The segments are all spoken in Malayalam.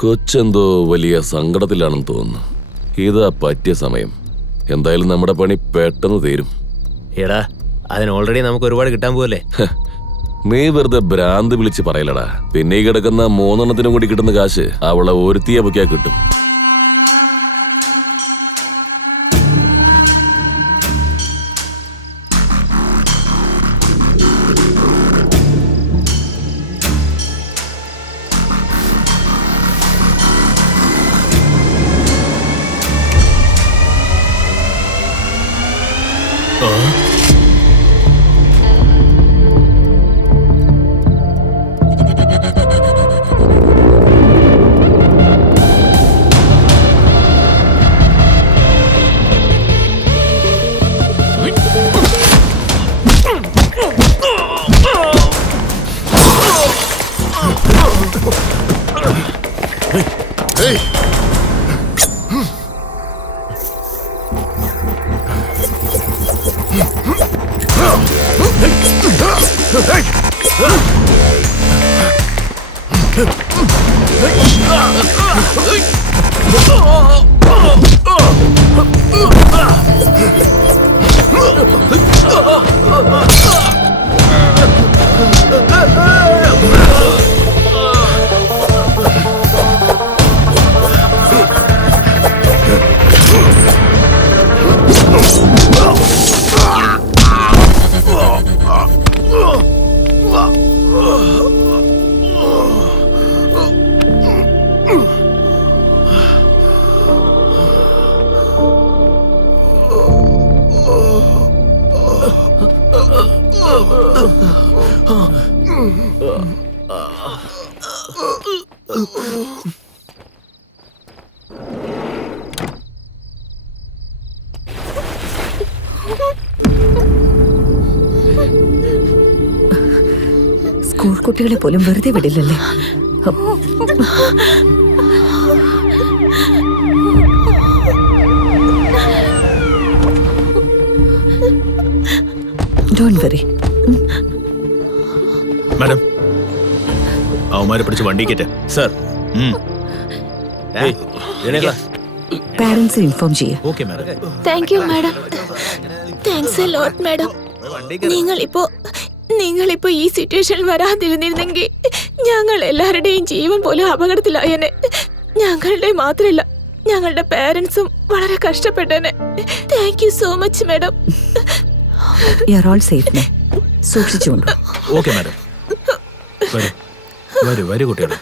കൊച്ചെന്തോ വലിയ സങ്കടത്തിലാണെന്ന് തോന്നുന്നു. ഇതാ പറ്റിയ സമയം. എന്തായാലും നമ്മുടെ പണി പെട്ടെന്ന് തീരും. എടാ, അതിന് ഓൾറെഡി നമുക്ക് ഒരുപാട് കിട്ടാൻ പോവല്ലേ. നീ വെറുതെ ഭ്രാന്ത് വിളിച്ച് പറയലടാ. പിന്നെ ഈ കിടക്കുന്ന 3 കൂടി കിട്ടുന്ന കാശ് അവളെ ഒരുത്തിയെ പൊക്കിയാ കിട്ടും. സ്കൂൾ കുട്ടികളെ പോലും വെറുതെ വിടില്ലല്ലേ. Don't worry. മാഡം, അവന്മാരെ പിടിച്ച് വണ്ടി കയറ്റ. സർ, പാരന്റ്സിനെ ഇൻഫോം ചെയ്യാം. Okay madam. Thank you madam. Thanks a lot madam. നിങ്ങളിപ്പോ ഈ സിറ്റുവേഷനിൽ വരാതിരുന്നിരുന്നെങ്കിൽ ഞങ്ങൾ എല്ലാവരുടെയും ജീവൻ പോലും അപകടത്തിലായേനെ. ഞങ്ങളുടെ മാത്രമല്ല, ഞങ്ങളുടെ പാരന്റ്സും വളരെ കഷ്ടപ്പെട്ടേനെ. Thank you so much madam. You are all safe. സൂക്ഷിച്ചുകൊണ്ടു. Okay madam. വരൂ കുട്ടികളെ.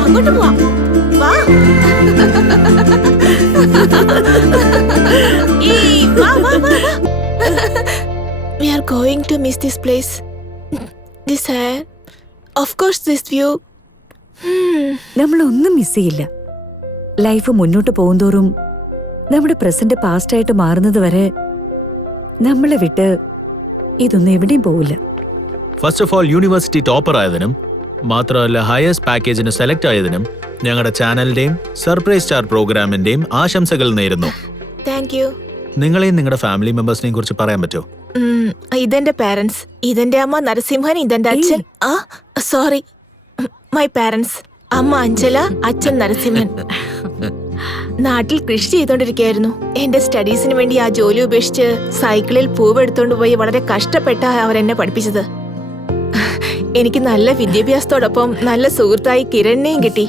അങ്ങോട്ട് പോവാം. വാ. We are going to miss this place. This air. Of course this view. നമ്മളൊന്നും മിസ് ചെയ്യില്ല. ലൈഫ് മുന്നോട്ട് പോകുന്തോറും നമ്മുടെ പ്രസന്റ് പാസ്റ്റ് ആയിട്ട് മാറുന്നത് വരെ നമ്മളെ വിട്ട് ഇതൊന്നും എവിടെയും പോവില്ല. First of all, university topper ആയതിനും മാത്രമല്ല ഹയസ്റ്റ് പാക്കേജിന് സെലക്ട് ആയതിനും ഞങ്ങളുടെ ചാനലിന്റെയും സർപ്രൈസ് സ്റ്റാർ പ്രോഗ്രാമിന്റെയും ആശംസകൾ നേരുന്നു. Thank you. നിങ്ങളെയും നിങ്ങളുടെ ഫാമിലി മെമ്പേഴ്സിനെയും കുറിച്ച് പറയാൻ പറ്റുമോ? ഇതെന്റെ പാരന്റ്സ്. ഇതെന്റെ അമ്മ നരസിംഹൻ, ഇതെന്റെ അച്ഛൻ. Sorry, my parents. അമ്മ അഞ്ജല, അച്ഛൻ നരസിംഹൻ. നാട്ടിൽ കൃഷി ചെയ്തോണ്ടിരിക്കുകയായിരുന്നു. എന്റെ സ്റ്റഡീസിന് വേണ്ടി ആ ജോലി ഉപേക്ഷിച്ച് സൈക്കിളിൽ പൂവ് എടുത്തോണ്ട് പോയി വളരെ കഷ്ടപ്പെട്ട അവരെന്നെ പഠിപ്പിച്ചത്. എനിക്ക് നല്ല വിദ്യാഭ്യാസത്തോടൊപ്പം നല്ല സുഹൃത്തായി കിരണിനെയും കിട്ടി.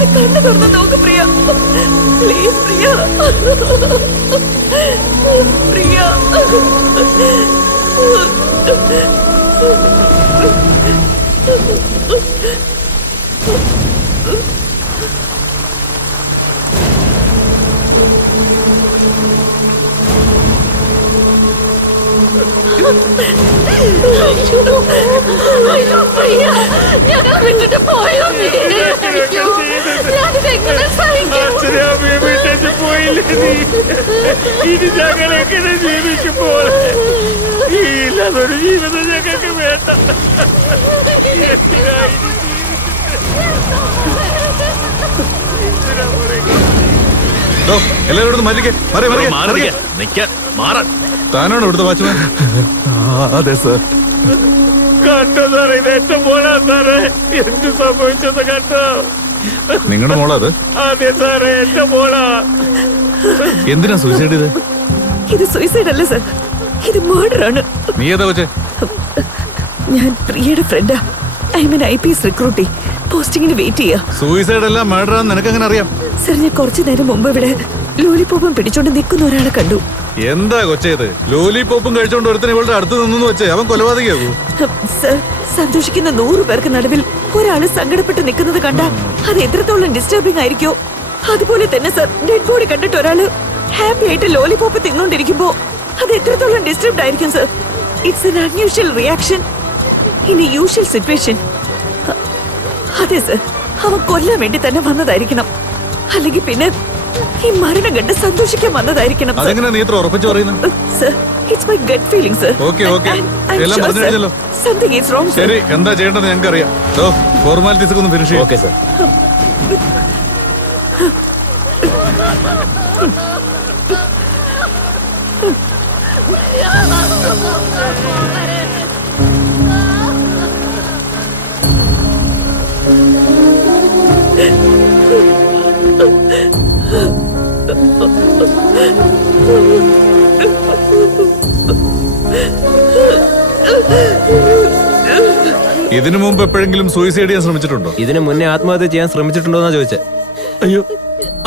ഒന്ന് കണ്ണു തുറന്ന് നോക്ക് പ്രിയ. പ്ലീസ് പ്രിയ. പ്രിയ. ഞങ്ങൾ വിട്ടിട്ട് പോയോ നീ? ഞാനിതെങ്ങനെ സഹിക്കും? പോയില്ലേ നീ? ഇനി ഞങ്ങളെങ്ങനെ ജീവിക്കും പോലെ? ഇല്ലാതൊരു ജീവിതം ഞങ്ങൾക്ക് വേണ്ട. എന്തിനായി എല്ലാവരോടും മാറിക്കേ. താനാണോ ഇവിടുത്തെ വാച്ച്മാൻ? അതെ സർ. കണ്ടോ സാറേ? ഇത് എന്റെ മോളാ സാറേ. എന്ത് സംഭവിച്ചത് കണ്ടോ? നിങ്ങളുടെ മോളാ അത്? അതെ സാറേ, എന്റെ മോളാ. എന്തിനാ സൂയിസൈഡ് ചെയ്ത്? ഇത് സൂയിസൈഡ് അല്ല സർ, ഇത് മർഡർ ആണ്. നീ ഏതാ കൊച്ചേ? ഞാൻ പ്രിയയുടെ ഫ്രണ്ടാ. ഐ മീൻ IPS റിക്രൂട്ടി. പോസ്റ്റിങ്ങിന് വെയിറ്റ് ചെയ്യാ. സൂയിസൈഡ് അല്ല മർഡർ ആണെന്ന് നിനക്ക് എങ്ങനെ അറിയാം? സർ, ഞാൻ കുറച്ചു നേരം മുമ്പ് ഇവിടെ ലോലിപോപ്പും പിടിച്ചോണ്ട് നിൽക്കുന്ന ഒരാളെ കണ്ടു. എന്താ കൊച്ചേ ഇത്? ലോലിപോപ്പും കഴിച്ചോണ്ട് ഒരുത്തനെ ഇവളുടെ അടുത്ത് നിന്നു വെച്ചേ അവൻ കൊലപാതകയാകൂ? സർ, സന്തോഷിക്കുന്ന 100 പേർക്ക് നടുവിൽ ഒരാള് സങ്കടപ്പെട്ട് നിൽക്കുന്നത് കണ്ടാ അത് എത്രത്തോളം ഡിസ്റ്റർബിംഗ് ആയിരിക്കോ അതുപോലെ തന്നെ സർ, ഡെഡ് ബോഡി കണ്ടിട്ട് ഒരാള് ഹാപ്പി ആയിട്ട് ലോലിപോപ്പ് തിന്നോണ്ടിരിക്കുമ്പോ അത് എത്രത്തോളം ഡിസ്റ്റർബ്ഡ് ആയിരിക്കും sir. It's an unusual reaction in A usual situation. അതെ സർ, അവൻ കൊല്ലാൻ വേണ്ടി തന്നെ വന്നതായിരിക്കണം. അല്ലെങ്കിൽ പിന്നെ ഈ മരണം കണ്ട് സന്തോഷിക്കാൻ വന്നതായിരിക്കണം. അതെങ്ങനെ നീ ഇത്ര ഉറപ്പിച്ചു പറയുന്നു? Sir, it's my gut feeling sir. Okay, okay. എല്ലാം പറഞ്ഞു കഴിഞ്ഞല്ലോ. Something is wrong sir. ശരി, എന്താ ചെയ്യേണ്ടത് ഞങ്ങൾക്ക് അറിയാം. ഫോർമാലിറ്റീസ് ഒക്കെ ഒന്ന് ഫിനിഷ് ചെയ്യാം. Okay sir. ഇതിനു മുമ്പ് എപ്പോഴെങ്കിലും സൂയിസൈഡ് ചെയ്യാൻ ശ്രമിച്ചിട്ടുണ്ടോ? ഇതിന് മുന്നേ ആത്മഹത്യ ചെയ്യാൻ ശ്രമിച്ചിട്ടുണ്ടോന്നാ ചോദിച്ചത്. അയ്യോ,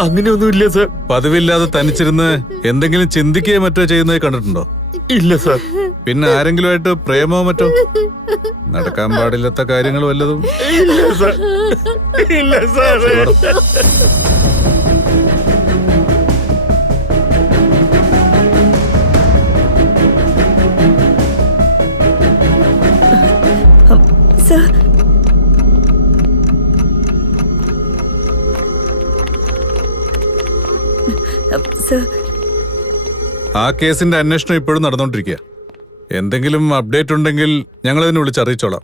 അങ്ങനെയൊന്നുമില്ല സാർ. പതിവില്ലാതെ തനിച്ചിരുന്ന് എന്തെങ്കിലും ചിന്തിക്കുകയോ മറ്റോ ചെയ്യുന്നത് കണ്ടിട്ടുണ്ടോ? ഇല്ല സാർ. പിന്നെ ആരെങ്കിലുമായിട്ട് പ്രേമോ മറ്റോ? നടക്കാൻ പാടില്ലാത്ത കാര്യങ്ങൾ വല്ലതും? ഇല്ല സാർ. ഇല്ല സാറേ. സർ, സർ, ആ കേസിന്റെ അന്വേഷണം ഇപ്പോഴും നടന്നുകൊണ്ടിരിക്കുക. എന്തെങ്കിലും അപ്ഡേറ്റ് ഉണ്ടെങ്കിൽ ഞങ്ങൾ അതിനെ വിളിച്ചറിയിച്ചോളാം.